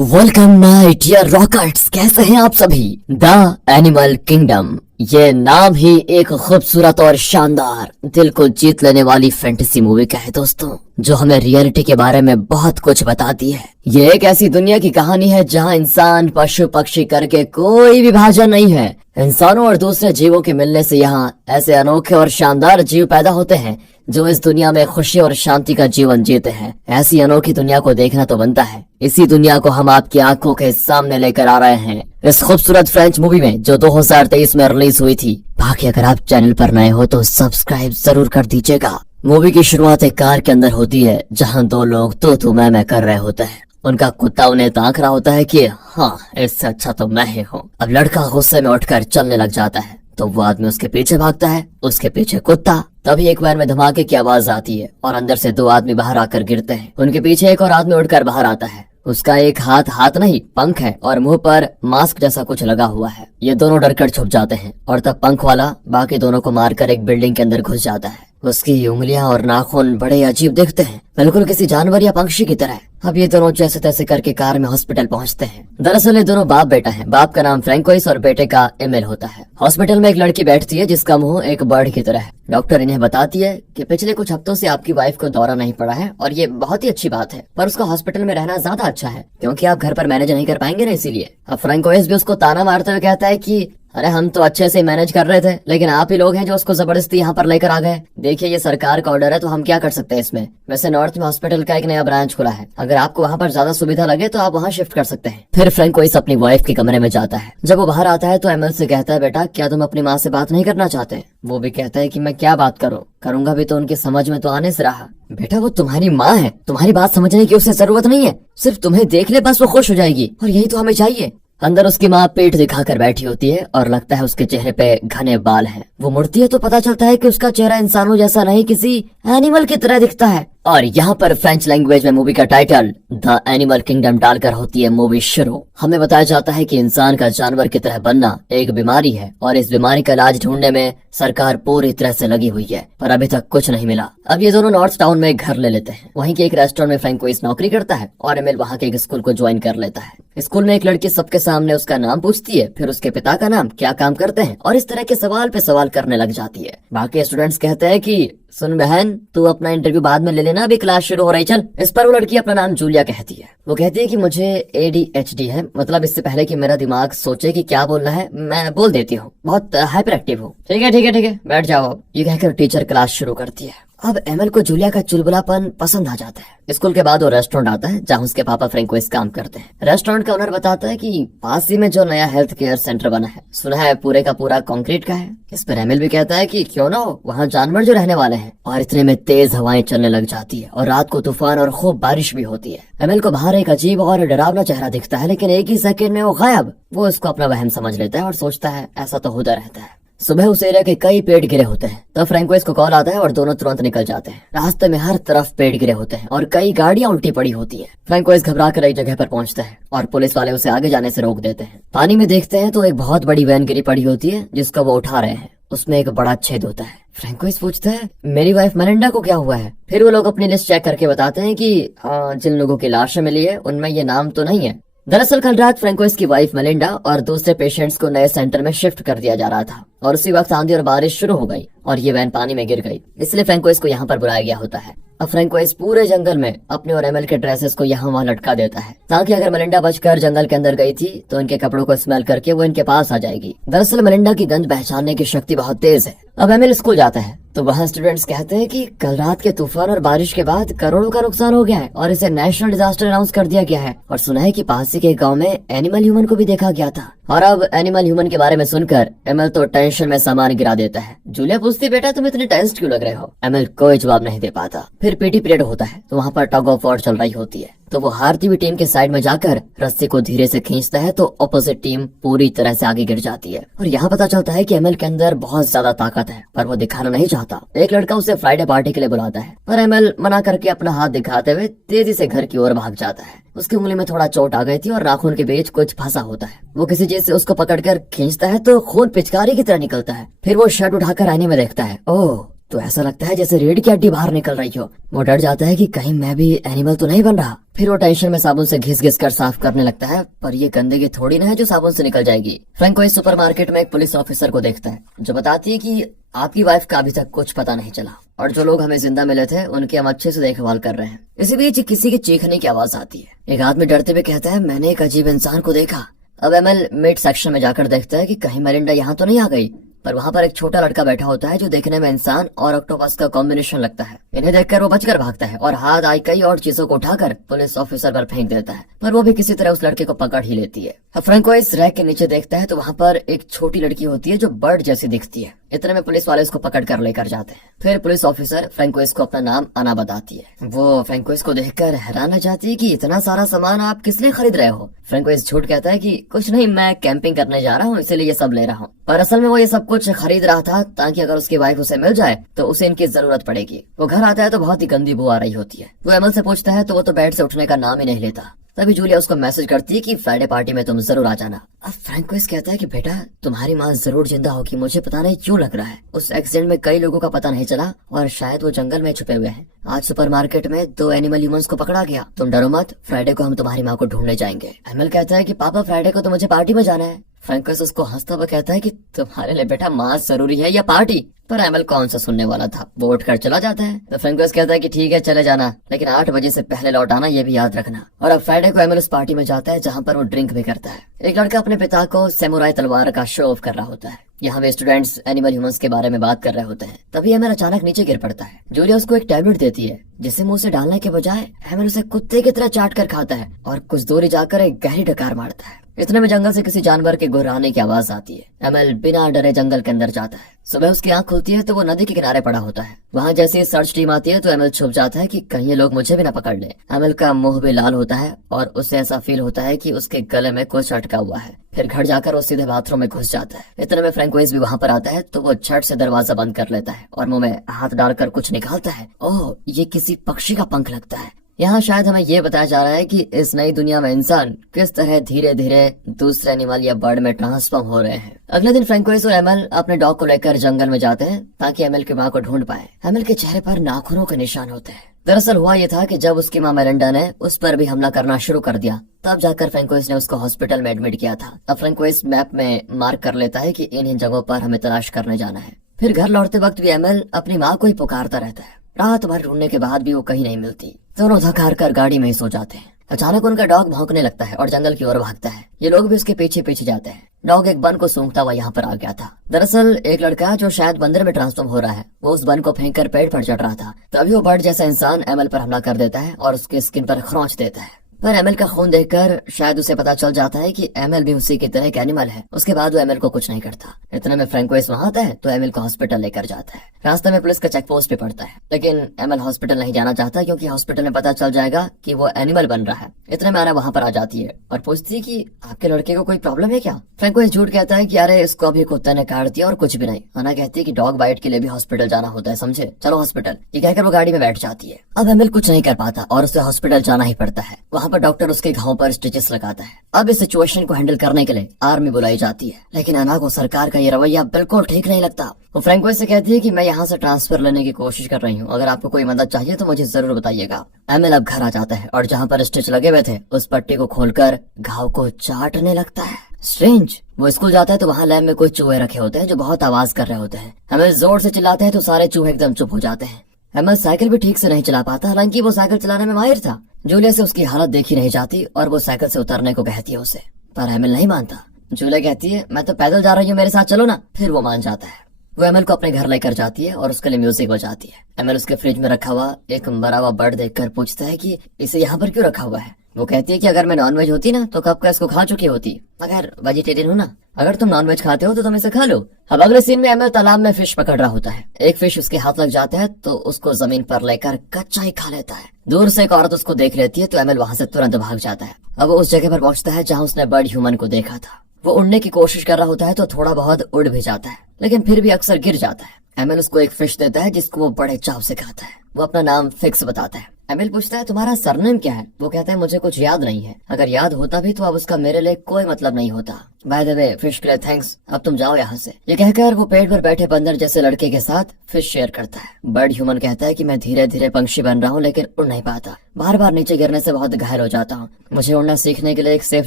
Welcome my dear रॉकर्ट्स, कैसे हैं आप सभी। द एनिमल किंगडम, ये नाम ही एक खूबसूरत और शानदार दिल को जीत लेने वाली फैंटेसी मूवी का है दोस्तों, जो हमें रियलिटी के बारे में बहुत कुछ बताती है। ये एक ऐसी दुनिया की कहानी है जहाँ इंसान पशु पक्षी करके कोई विभाजन नहीं है। इंसानों और दूसरे जीवों के मिलने से यहाँ ऐसे अनोखे और शानदार जीव पैदा होते हैं जो इस दुनिया में खुशी और शांति का जीवन जीते हैं। ऐसी अनोखी दुनिया को देखना तो बनता है। इसी दुनिया को हम आपकी आंखों के सामने लेकर आ रहे हैं इस खूबसूरत फ्रेंच मूवी में, जो 2023 में रिलीज हुई थी। बाकी अगर आप चैनल पर नए हो तो सब्सक्राइब जरूर कर दीजिएगा। मूवी की शुरुआत एक कार के अंदर होती है, जहाँ दो लोग तू मैं कर रहे होते हैं। उनका कुत्ता उन्हें ताक रहा होता है कि हाँ, इससे अच्छा तो मैं ही हूँ। अब लड़का गुस्से में उठकर चलने लग जाता है, तो वो आदमी उसके पीछे भागता है, उसके पीछे कुत्ता। तभी एक वैन में धमाके की आवाज आती है और अंदर से दो आदमी बाहर आकर गिरते हैं। उनके पीछे एक और आदमी उठकर बाहर आता है। उसका एक हाथ नहीं पंख है और मुंह पर मास्क जैसा कुछ लगा हुआ है। ये दोनों डरकर छुप जाते हैं और तब पंख वाला बाकी दोनों को मारकर एक बिल्डिंग के अंदर घुस जाता है। उसकी उंगलियां और नाखून बड़े अजीब दिखते हैं, बिल्कुल किसी जानवर या पक्षी की तरह। अब ये दोनों जैसे तैसे करके कार में हॉस्पिटल पहुंचते हैं। दरअसल ये दोनों बाप बेटा हैं। बाप का नाम फ्रैंकोइस और बेटे का एमिल होता है। हॉस्पिटल में एक लड़की बैठती है जिसका मुंह एक बर्ड की तरह है। डॉक्टर इन्हें बताती है कि पिछले कुछ हफ्तों से आपकी वाइफ को दौरा नहीं पड़ा है और ये बहुत ही अच्छी बात है, पर उसका हॉस्पिटल में रहना ज्यादा अच्छा है क्योंकि आप घर पर मैनेज नहीं कर पाएंगे ना, इसीलिए। अब फ्रैंकोइस भी उसको ताना मारते हुए कहता है कि अरे हम तो अच्छे से मैनेज कर रहे थे, लेकिन आप ही लोग हैं जो उसको जबरदस्ती यहाँ पर लेकर आ गए। देखिए ये सरकार का ऑर्डर है तो हम क्या कर सकते हैं इसमें। वैसे नॉर्थ में हॉस्पिटल का एक नया ब्रांच खुला है, अगर आपको वहाँ पर ज्यादा सुविधा लगे तो आप वहाँ शिफ्ट कर सकते हैं। फिर फ्रैंकोइस अपनी वाइफ के कमरे में जाता है। जब वो बाहर आता है तो एमिल से कहता है, बेटा क्या तुम अपनी माँ से बात नहीं करना चाहते। वो भी कहता है कि मैं क्या बात करूँ, करूंगा भी तो उनकी समझ में तो आने से रहा। बेटा वो तुम्हारी माँ है, तुम्हारी बात समझने की उसे जरूरत नहीं है, सिर्फ तुम्हें देख ले बस वो खुश हो जाएगी, और यही तो हमें चाहिए। अंदर उसकी माँ पेट दिखाकर बैठी होती है और लगता है उसके चेहरे पे घने बाल हैं। वो मुड़ती है तो पता चलता है कि उसका चेहरा इंसानों जैसा नहीं, किसी एनिमल की तरह दिखता है। और यहाँ पर फ्रेंच लैंग्वेज में मूवी का टाइटल द एनिमल किंगडम डालकर होती है मूवी शुरू। हमें बताया जाता है कि इंसान का जानवर की तरह बनना एक बीमारी है और इस बीमारी का इलाज ढूंढने में सरकार पूरी तरह से लगी हुई है, पर अभी तक कुछ नहीं मिला। अब ये दोनों नॉर्थ टाउन में घर ले लेते हैं। वहीं के एक रेस्टोरेंट में फ्रैंकोइस नौकरी करता है और एमिल वहाँ के एक स्कूल को ज्वाइन कर लेता है। स्कूल में एक लड़की सबके सामने उसका नाम पूछती है, फिर उसके पिता का नाम, क्या काम करते हैं, और इस तरह के सवाल पे सवाल करने लग जाती है। बाकी स्टूडेंट्स कहते हैं कि सुन बहन, तू अपना इंटरव्यू बाद में ले लेना, अभी क्लास शुरू हो रही, चल। इस पर वो लड़की अपना नाम जूलिया कहती है। वो कहती है कि मुझे ADHD है, मतलब इससे पहले कि मेरा दिमाग सोचे कि क्या बोलना है मैं बोल देती हूँ, बहुत हाइपर एक्टिव हूँ। ठीक है, बैठ जाओ अब। ये कहकर टीचर क्लास शुरू करती है। अब एमिल को जूलिया का चुलबुलापन पसंद आ जाता है। स्कूल के बाद वो रेस्टोरेंट आता है जहाँ उसके पापा फ्रैंकोइस काम करते हैं। रेस्टोरेंट का ओनर बताता है कि पास ही में जो नया हेल्थ केयर सेंटर बना है, सुना है पूरे का पूरा कंक्रीट का है। इस पर एमिल भी कहता है कि क्यों ना हो, वहाँ जानवर जो रहने वाले हैं। और इतने में तेज हवाएं चलने लग जाती है और रात को तूफान और खूब बारिश भी होती है। एमिल को बाहर एक अजीब और डरावना चेहरा दिखता है, लेकिन एक ही सेकंड में वो गायब। वो इसको अपना वहम समझ लेता है और सोचता है ऐसा तो होता रहता है। सुबह उस एरिया के कई पेड़ गिरे होते हैं। तब फ्रैंकोइस को कॉल आता है और दोनों तुरंत निकल जाते हैं। रास्ते में हर तरफ पेड़ गिरे होते हैं और कई गाड़ियां उल्टी पड़ी होती हैं। फ्रैंकोइस घबरा कर एक जगह पर पहुंचता है और पुलिस वाले उसे आगे जाने से रोक देते हैं। पानी में देखते हैं तो एक बहुत बड़ी वैन गिरी पड़ी होती है जिसको वो उठा रहे हैं। उसमें एक बड़ा छेद होता है। फ्रैंकोइस पूछता है, मेरी वाइफ मेलिंडा को क्या हुआ है। फिर वो लोग अपनी लिस्ट चेक करके बताते हैं कि जिन लोगों की लाशें मिली है उनमें ये नाम तो नहीं है। दरअसल कल रात फ्रैंकोइस की वाइफ मेलिंडा और दूसरे पेशेंट्स को नए सेंटर में शिफ्ट कर दिया जा रहा था और उसी वक्त आंधी और बारिश शुरू हो गई और ये वैन पानी में गिर गई, इसलिए फ्रैंकोइस को यहाँ पर बुलाया गया होता है। अब फ्रैंकोइस पूरे जंगल में अपने और एमिल के ड्रेसेस को यहाँ वहाँ लटका देता है ताकि अगर मेलिंडा बचकर जंगल के अंदर गई थी तो इनके कपड़ों को स्मेल करके वो इनके पास आ जाएगी। दरअसल मेलिंडा की गंध पहचानने की शक्ति बहुत तेज है। अब एमिल स्कूल जाता है तो वहाँ स्टूडेंट्स कहते हैं कि कल रात के तूफान और बारिश के बाद करोड़ों का नुकसान हो गया है और इसे नेशनल डिजास्टर अनाउंस कर दिया गया है। और सुना है कि पास ही के गांव में एनिमल ह्यूमन को भी देखा गया था। और अब एनिमल ह्यूमन के बारे में सुनकर एमिल तो टेंशन में सामान गिरा देता है। जूलिया पूछती, बेटा तुम इतने टेंस्ड क्यों लग रहे हो। एमिल कोई जवाब नहीं दे पाता। फिर पीटी पीरियड होता है तो वहाँ पर टग ऑफ वॉर चल रही होती है। तो वो हारती हुई टीम के साइड में जाकर रस्सी को धीरे से खींचता है तो ऑपोजिट टीम पूरी तरह से आगे गिर जाती है। और यहाँ पता चलता है कि एमिल के अंदर बहुत ज्यादा ताकत है, पर वो दिखाना नहीं चाहता। एक लड़का उसे फ्राइडे पार्टी के लिए बुलाता है, पर एमिल मना करके अपना हाथ दिखाते हुए तेजी से घर की ओर भाग जाता है। उसकी उंगली में थोड़ा चोट आ गई थी और नाखून के बीच कुछ फंसा होता है। वो किसी चीज से उसको पकड़कर खींचता है तो खून पिचकारी की तरह निकलता है। फिर वो शर्ट उठाकर आईने में देखता है, ओह तो ऐसा लगता है जैसे रीढ़ की हड्डी बाहर निकल रही हो। वो डर जाता है कि कहीं मैं भी एनिमल तो नहीं बन रहा। फिर वो टेंशन में साबुन से घिस घिस कर साफ करने लगता है, पर ये गंदगी थोड़ी ना है जो साबुन से निकल जाएगी। फ्रैंको इस सुपरमार्केट में एक पुलिस ऑफिसर को देखता है जो बताती है कि आपकी वाइफ का अभी तक कुछ पता नहीं चला और जो लोग हमें जिंदा मिले थे उनकी हम अच्छे से देखभाल कर रहे हैं। इसी बीच किसी के चीखने की आवाज आती है। एक आदमी डरते हुए कहता है, मैंने एक अजीब इंसान को देखा। अब एमएल मिड सेक्शन में जाकर देखता है कि कहीं मेलिंडा यहाँ तो नहीं आ गई, पर वहाँ पर एक छोटा लड़का बैठा होता है जो देखने में इंसान और ऑक्टोपस का कॉम्बिनेशन लगता है। इन्हें देखकर वो बचकर भागता है और हाथ आई कई और चीजों को उठाकर पुलिस ऑफिसर पर फेंक देता है, पर वो भी किसी तरह उस लड़के को पकड़ ही लेती है। फ्रैंको इस रैक के नीचे देखता है तो वहाँ पर एक छोटी लड़की होती है जो बर्ड जैसी दिखती है। इतने में पुलिस वाले उसको पकड़ कर लेकर जाते हैं। फिर पुलिस ऑफिसर फ्रैंकोइस को अपना नाम अना बताती है। वो फ्रैंकोइस को देखकर हैरान रह जाती है कि इतना सारा सामान आप किस लिए खरीद रहे हो। फ्रैंकोइस झूठ कहता है कि कुछ नहीं, मैं कैंपिंग करने जा रहा हूँ इसीलिए ये सब ले रहा हूँ। पर असल में वो ये सब कुछ खरीद रहा था ताकि अगर उसकी वाइफ उसे मिल जाए तो उसे इनकी जरूरत पड़ेगी। वो घर आता है तो बहुत ही गंदी बू आ रही होती है। वो एमएल से पूछता है तो वो तो बेड से उठने का नाम ही नहीं लेता। तभी जूलिया उसको मैसेज करती है कि फ्राइडे पार्टी में तुम जरूर आ जाना। अब फ्रैंकोइस कहता है कि बेटा तुम्हारी माँ जरूर जिंदा होगी, मुझे पता नहीं क्यों लग रहा है। उस एक्सीडेंट में कई लोगों का पता नहीं चला और शायद वो जंगल में छुपे हुए हैं। आज सुपरमार्केट में 2 एनिमल ह्यूमंस को पकड़ा गया। तुम डरो मत, फ्राइडे को हम तुम्हारी माँ को ढूंढने जाएंगे। एमएल कहता है कि पापा फ्राइडे को तो मुझे पार्टी में जाना है। फ्रैंकोइस उसको हंसता हुआ कहता है कि तुम्हारे लिए बेटा माँ जरूरी है या पार्टी। पर एमएल कौन सा सुनने वाला था, वो उठकर चला जाता है। तो फ्रैंकोइस कहता है कि ठीक है चले जाना, लेकिन 8 बजे से पहले लौट आना, ये भी याद रखना। और अब फ्राइडे को एमएल उस पार्टी में जाता है जहाँ पर वो ड्रिंक भी करता है। एक लड़का अपने पिता को सैमुराई तलवार का शो ऑफ कर रहा होता है। यहाँ वे स्टूडेंट्स एनिमल ह्यूमंस के बारे में बात कर रहे होते हैं। तभी एमएल अचानक नीचे गिर पड़ता है। जूलिया उसको एक टैबलेट देती है जिसे मुंह से डालने के बजाय एमएल उसे कुत्ते की तरह चाट कर खाता है और कुछ दूरी जाकर एक गहरी डकार मारता है। इतने में जंगल से किसी जानवर के गुर्राने की आवाज आती है। एमएल बिना डरे जंगल के अंदर जाता है। सुबह उसकी आंख खुलती है तो वो नदी के किनारे पड़ा होता है। वहाँ जैसे ही सर्च टीम आती है तो एमएल छुप जाता है कि कहीं ये लोग मुझे भी ना पकड़ ले। एमएल का मुंह भी लाल होता है और उसे ऐसा फील होता है कि उसके गले में कुछ अटका हुआ है। फिर घर जाकर वो सीधे बाथरूम में घुस जाता है। इतने में फ्रैंकोइस भी वहाँ पर आता है तो वो झट से दरवाजा बंद कर लेता है और मुंह में हाथ डालकर कुछ निकालता है। ओह, ये किसी पक्षी का पंख लगता है। यहाँ शायद हमें ये बताया जा रहा है कि इस नई दुनिया में इंसान किस तरह धीरे धीरे दूसरे एनिमल या बर्ड में ट्रांसफॉर्म हो रहे हैं। अगले दिन फ्रैंकोइस और एमएल अपने डॉग को लेकर जंगल में जाते हैं ताकि एमएल की माँ को ढूंढ पाए। एमएल के चेहरे पर नाखूनों के निशान होते हैं। दरअसल हुआ ये था कि जब उसकी माँ मेलिंडा ने उस पर भी हमला करना शुरू कर दिया तब जाकर फ्रैंकोइस ने उसको हॉस्पिटल में एडमिट किया था। अब फ्रैंकोइस मैप में मार्क कर लेता है कि इन जगहों पर हमें तलाश करने जाना है। फिर घर लौटते वक्त भी एमएल अपनी माँ को ही पुकारता रहता है। रात भर ढूंढने के बाद भी वो कहीं नहीं मिलती। दोनों थक हार कर गाड़ी में ही सो जाते हैं। अचानक उनका डॉग भौंकने लगता है और जंगल की ओर भागता है। ये लोग भी उसके पीछे पीछे जाते हैं। डॉग एक बन को सूंघता हुआ यहाँ पर आ गया था। दरअसल एक लड़का जो शायद बंदर में ट्रांसफॉर्म हो रहा है, वो उस बन को फेंक कर पेड़ पर चढ़ रहा था। तभी वो बर्ड जैसा इंसान एमएल पर हमला कर देता है और उसके स्किन पर खरोंच देता है। पर एमएल का खून देखकर शायद उसे पता चल जाता है कि एमएल भी उसी की तरह एक एनिमल है। उसके बाद वो एमएल को कुछ नहीं करता। इतने में फ्रैंकोइस वहाँ आता है तो एमएल को हॉस्पिटल लेकर जाता है। रास्ते में पुलिस का चेक पोस्ट भी पड़ता है, लेकिन एमएल हॉस्पिटल नहीं जाना चाहता क्योंकि हॉस्पिटल में पता चल जाएगा कि वो एनिमल बन रहा है। इतने में आना वहाँ पर आ जाती है और पूछती है कि आपके लड़के को कोई प्रॉब्लम है क्या। फ्रैंकोइस झूठ कहता है कि अरे इसको अभी कुत्ते ने काट दिया और कुछ भी नहीं। आना कहती है कि डॉग बाइट के लिए भी हॉस्पिटल जाना होता है, समझे, चलो हॉस्पिटल। ये कहकर वो गाड़ी में बैठ जाती है। अब एमएल कुछ नहीं कर पाता और उसे हॉस्पिटल जाना ही पड़ता है। वहाँ पर डॉक्टर उसके घाव पर स्टिचेस लगाता है। अब इस सिचुएशन को हैंडल करने के लिए आर्मी बुलाई जाती है, लेकिन अना को सरकार का ये रवैया बिल्कुल ठीक नहीं लगता। वो फ्रैंकोइस से कहती है कि मैं यहाँ से ट्रांसफर लेने की कोशिश कर रही हूँ, अगर आपको कोई मदद चाहिए तो मुझे जरूर बताइएगा। एमएल अब घर आ जाता है और जहाँ पर स्टिच लगे हुए थे उस पट्टी को खोलकर घाव को चाटने लगता है। स्ट्रेंज। वो स्कूल जाता है तो वहाँ लैब में कुछ चूहे रखे होते हैं जो बहुत आवाज कर रहे होते हैं। एमएल जोर से चिल्लाते हैं तो सारे चूहे एकदम चुप हो जाते हैं। एमएल साइकिल भी ठीक से नहीं चला पाता, हालांकि वो साइकिल चलाने में माहिर था। जूलिया से उसकी हालत देखी नहीं जाती और वो साइकिल से उतरने को कहती है उसे, पर एमएल नहीं मानता। जूलिया कहती है मैं तो पैदल जा रही हूँ, मेरे साथ चलो ना। फिर वो मान जाता है। वो एमएल को अपने घर लेकर जाती है और उसके लिए म्यूजिक बजाती है। एमएल उसके फ्रिज में रखा हुआ एक मरा हुआ बर्ड देखकर पूछता है कि इसे यहाँ पर क्यों रखा हुआ है। वो कहती है कि अगर मैं नॉनवेज होती ना तो कब का इसको खा चुकी होती, मगर वेजिटेरियन हूँ ना, अगर तुम नॉनवेज खाते हो तो तुम इसे खा लो। अब अगले सीन में एमएल तालाब में फिश पकड़ रहा होता है। एक फिश उसके हाथ लग जाता है तो उसको जमीन पर लेकर कच्चा ही खा लेता है। दूर से एक औरत उसको देख लेती है तो एमएल वहाँ से तुरंत भाग जाता है। अब वो उस जगह पर पहुंचता है जहाँ उसने बर्ड ह्यूमन को देखा था। वो उड़ने की कोशिश कर रहा होता है तो थोड़ा बहुत उड़ भी जाता है, लेकिन फिर भी अक्सर गिर जाता है। एमएल उसको एक फिश देता है जिसको वो बड़े चाव से खाता है। वो अपना नाम फिक्स बताता है। एमिल पूछता है तुम्हारा सरनेम क्या है? वो कहता है मुझे कुछ याद नहीं है, अगर याद होता भी तो अब उसका मेरे लिए कोई मतलब नहीं होता। बाय द वे फिश के लिए थैंक्स, अब तुम जाओ यहाँ से। ये कहकर वो पेड़ पर बैठे बंदर जैसे लड़के के साथ फिश शेयर करता है। बर्ड ह्यूमन कहता है कि मैं धीरे धीरे पंछी बन रहा हूँ लेकिन उड़ नहीं पाता, बार बार नीचे गिरने से बहुत घायल हो जाता हूँ, मुझे उड़ना सीखने के लिए एक सेफ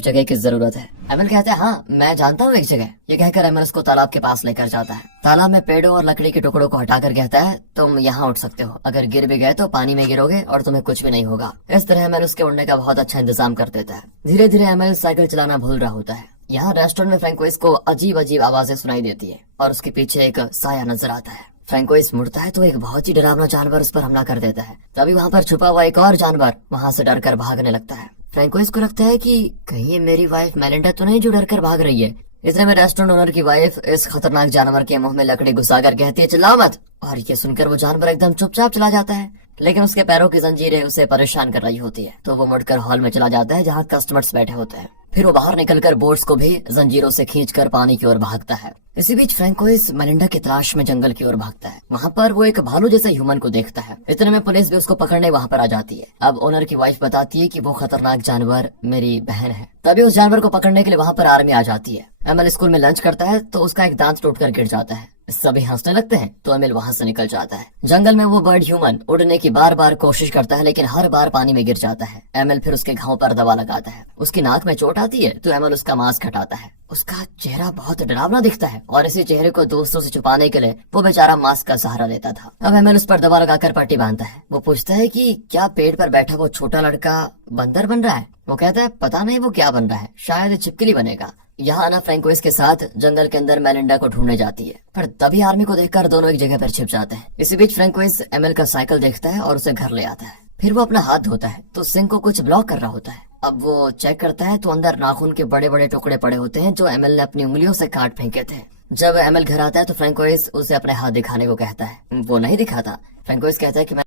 जगह की जरूरत है। एमिल कहता है हाँ मैं जानता हूँ एक जगह। ये कहकर एमिल उसको तालाब के पास लेकर जाता है। तालाब में पेड़ों और लकड़ी के टुकड़ों को हटाकर कहता है तुम यहाँ उठ सकते हो, अगर गिर भी गए तो पानी में गिरोगे और तुम्हें कुछ भी नहीं होगा। इस तरह एमिल उसके उड़ने का बहुत अच्छा इंतजाम कर देता है। धीरे धीरे एमिल साइकिल चलाना भूल रहा होता है। यहाँ रेस्टोरेंट में फ्रैंकोइस को अजीब अजीब आवाजें सुनाई देती है और उसके पीछे एक साया नजर आता है। फ्रैंकोइस मुड़ता है तो एक बहुत ही डरावना जानवर उस पर हमला कर देता है। तभी वहाँ पर छुपा हुआ एक और जानवर वहाँ से डरकर भागने लगता है। फ्रैंकोइस को लगता है कि कहीं ये मेरी वाइफ मेलिंडा तो नहीं जो डरकर भाग रही है। इतने में रेस्टोरेंट ओनर की वाइफ इस खतरनाक जानवर के मुंह में लकड़ी घुसाकर कहती है चिल्लाओ मत, और ये सुनकर वो जानवर एकदम चुपचाप चला जाता है। लेकिन उसके पैरों की जंजीरें उसे परेशान कर रही होती है, तो वो मुड़कर हॉल में चला जाता है जहाँ कस्टमर्स बैठे होते हैं। फिर वो बाहर निकलकर बोट्स को भी जंजीरों से खींचकर पानी की ओर भागता है। इसी बीच फ्रैंकोइस मेलिंडा की तलाश में जंगल की ओर भागता है। वहाँ पर वो एक भालू जैसे ह्यूमन को देखता है। इतने में पुलिस भी उसको पकड़ने वहाँ पर आ जाती है। अब ओनर की वाइफ बताती है कि वो खतरनाक जानवर मेरी बहन है। तभी उस जानवर को पकड़ने के लिए वहाँ पर आर्मी आ जाती है। एमिल स्कूल में लंच करता है तो उसका एक दांत टूटकर गिर जाता है। सभी हंसने लगते हैं तो एमिल वहाँ से निकल जाता है। जंगल में वो बर्ड ह्यूमन उड़ने की बार बार कोशिश करता है लेकिन हर बार पानी में गिर जाता है। एमिल फिर उसके घाव पर दवा लगाता है। उसकी नाक में चोट आती है तो एमिल उसका मास्क हटाता है। उसका चेहरा बहुत डरावना दिखता है और इसी चेहरे को दोस्तों से छुपाने के लिए वो बेचारा मास्क का सहारा लेता था। अब एमिल उस पर दवा लगाकर पट्टी बांधता है। वो पूछता है कि क्या पेड़ पर बैठा वो छोटा लड़का बंदर बन रहा है? वो कहता है पता नहीं वो क्या बन रहा है, शायद छिपकली बनेगा। यहाँ आना फ्रैंकोइस के साथ जंगल के अंदर मेलिंडा को ढूंढने जाती है, पर तभी आर्मी को देखकर दोनों एक जगह पर छिप जाते हैं। इसी बीच फ्रैंकोइस एमिल का साइकिल देखता है और उसे घर ले आता है। फिर वो अपना हाथ धोता है तो सिंक को कुछ ब्लॉक कर रहा होता है। अब वो चेक करता है तो अंदर नाखून के बड़े बड़े टुकड़े पड़े होते हैं जो एमिल ने अपनी उंगलियों से काट फेंके थे। जब एमिल घर आता है तो फ्रैंकोइस उसे अपने हाथ दिखाने को कहता है। वो नहीं दिखाता। फ्रैंकोइस कहता है कि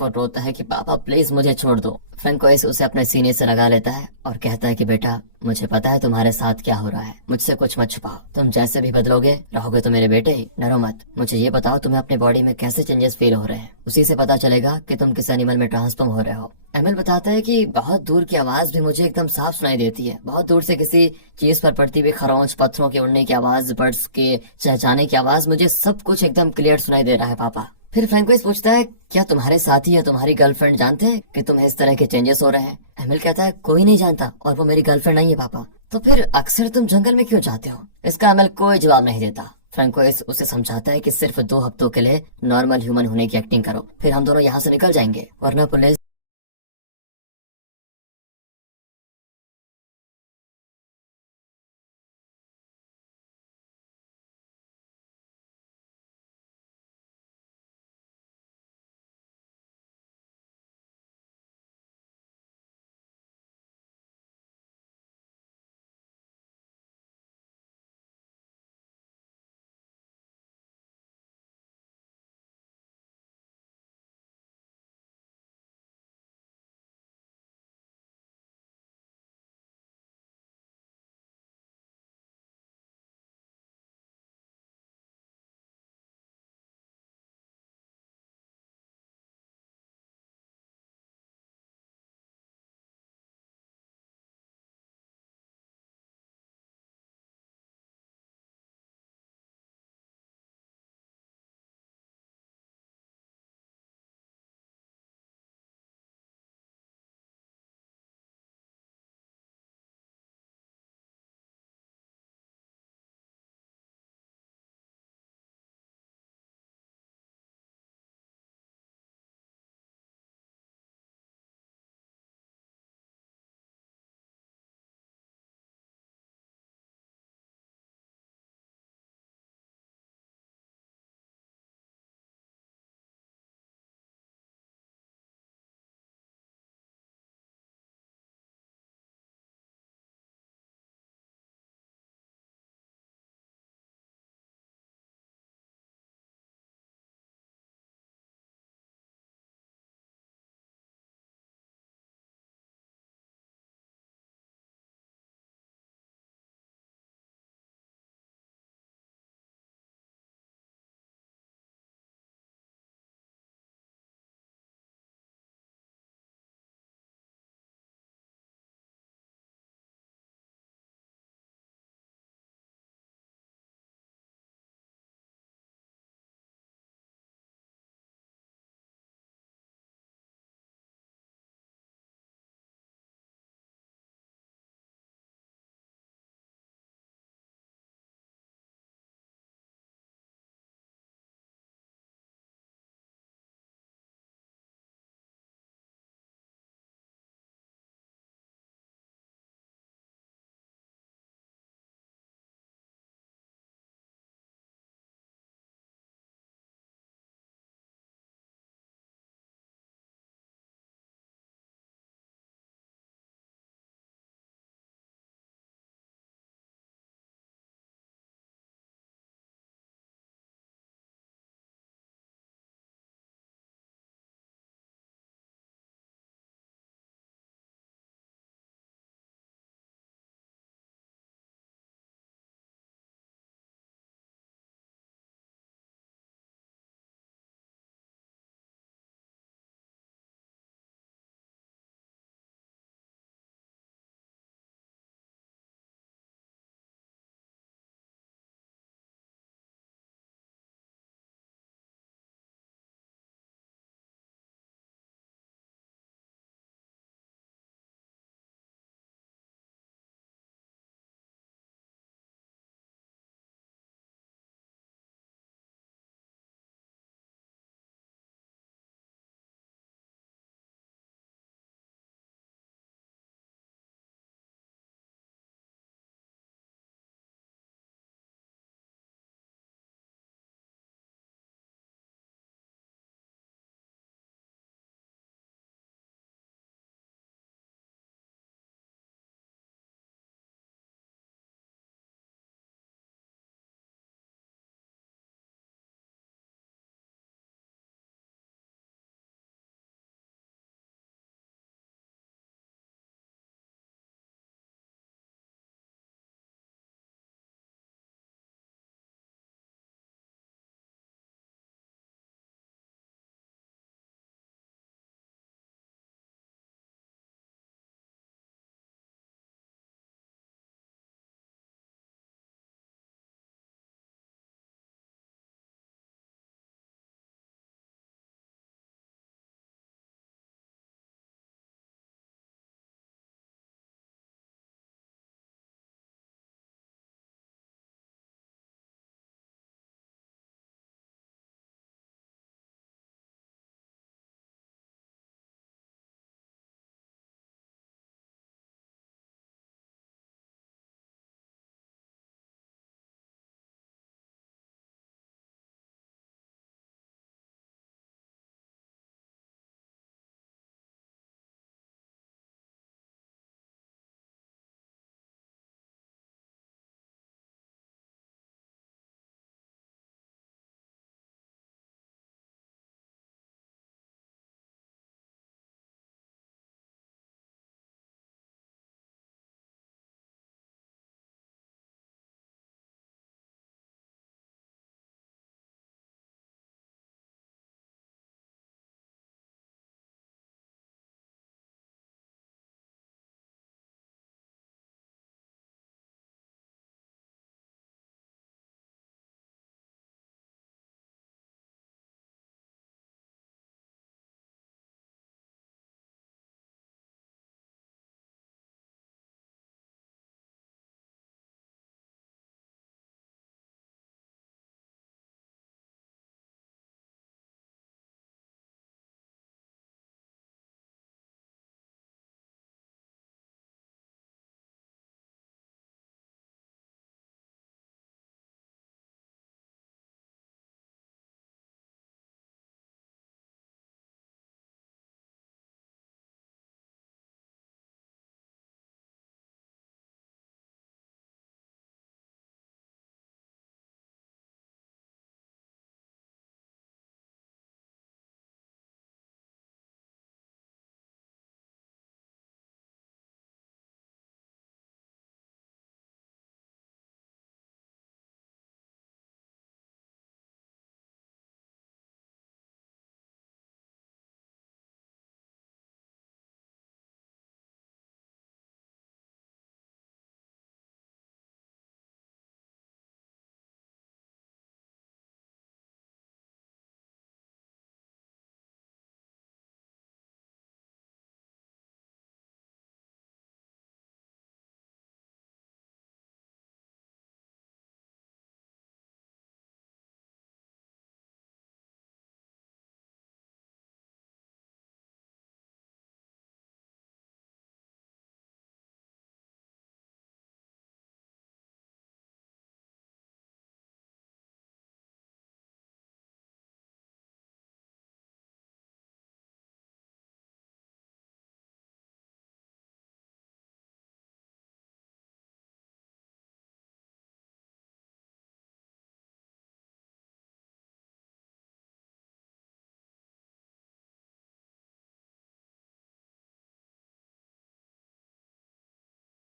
वो रोता है कि पापा प्लीज मुझे छोड़ दो। फ्रैंकोइस उसे अपने सीने से लगा लेता है और कहता है कि बेटा मुझे पता है तुम्हारे साथ क्या हो रहा है, मुझसे कुछ मत छुपाओ, तुम जैसे भी बदलोगे रहोगे तो मेरे बेटे ही, डरो मत। मुझे ये बताओ तुम्हें अपने बॉडी में कैसे चेंजेस फील हो रहे हैं, उसी से पता चलेगा कि तुम किस एनिमल में ट्रांसफॉर्म हो रहे हो। एमिल बताता है कि बहुत दूर की आवाज भी मुझे एकदम साफ सुनाई देती है, बहुत दूर से किसी चीज पर पड़ती हुई खरोंच, पत्थरों के उड़ने की आवाज, बर्ड्स के चहचहाने की आवाज, मुझे सब कुछ एकदम क्लियर सुनाई दे रहा है पापा। फिर फ्रैंकोइस पूछता है क्या तुम्हारे साथी या तुम्हारी गर्लफ्रेंड जानते हैं कि तुम्हें इस तरह के चेंजेस हो रहे हैं? एमिल कहता है कोई नहीं जानता और वो मेरी गर्लफ्रेंड नहीं है पापा। तो फिर अक्सर तुम जंगल में क्यों जाते हो? इसका एमिल कोई जवाब नहीं देता। फ्रैंकोइस उसे समझाता है कि सिर्फ 2 हफ्तों के लिए नॉर्मल ह्यूमन होने की एक्टिंग करो, फिर हम दोनों यहाँ से निकल जाएंगे, वरना पुलिस